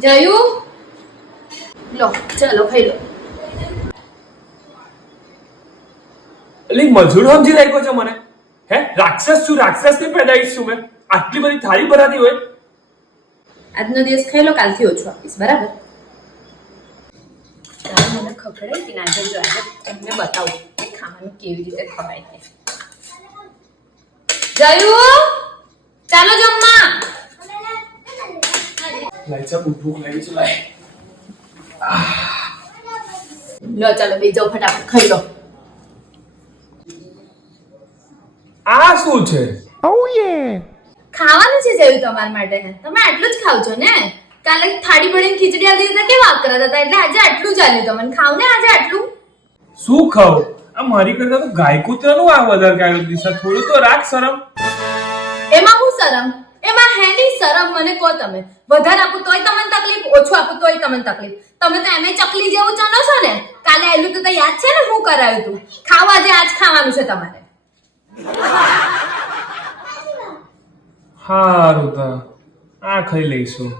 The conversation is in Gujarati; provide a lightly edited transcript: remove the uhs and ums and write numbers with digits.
જયુ લો ચલો ખાઈ લો. એટલે મજૂર સમજી રાખ્યો છે મને? હે રાક્ષસ છું, રાક્ષસની પેદાઈશ છું મેં? આટલી બધી થાળી ભરાતી હોય? આજનો દિવસ ખાઈ લો, કાલથી ઓછું આપીશ, બરાબર? મને ખખડાઈ હતી ને આજે જો આજે તમને બતાવું કે ખાવાનું કેવી રીતે ખવાય છે. જયુ ચાલો જમવા. લાઈ ચા ભૂખ લાગી છે લાઈ. લો ચાલો બે જાઓ ફટાફટ ખાઈ લો. આ શું છે? ખાવાનું છે જયુ તમારા માટે. તમે આટલું જ ખાવ છો ને? કાલે થાળી ભરીને ખીચડી આલી હતી કેવા વાત કરતા હતા, એટલે આજે આટલું ચાલ્યું તમને. ખાવ ને આજે આટલું. શું ખાવ? આ મારી કરતા તો ગાય કૂતરાનું આ વધારે કાઢ્યું દિશા. થોડું તો રાખ શરમ. એમાં હું શરમ? એમાં હેની શરમ? મને કહો તમે. વધારે આપું તોય તમને તકલીફ, ઓછું આપું તોય તમને તકલીફ. તમે તો એમે ચકલી જેવું ચનો છો ને. કાલે આયલું તો યાદ છે ને હું કરાયું તું. ખાવા આજે આજ ખાવાનું છે તમારે. હારું તા આ ખાઈ લઈશું.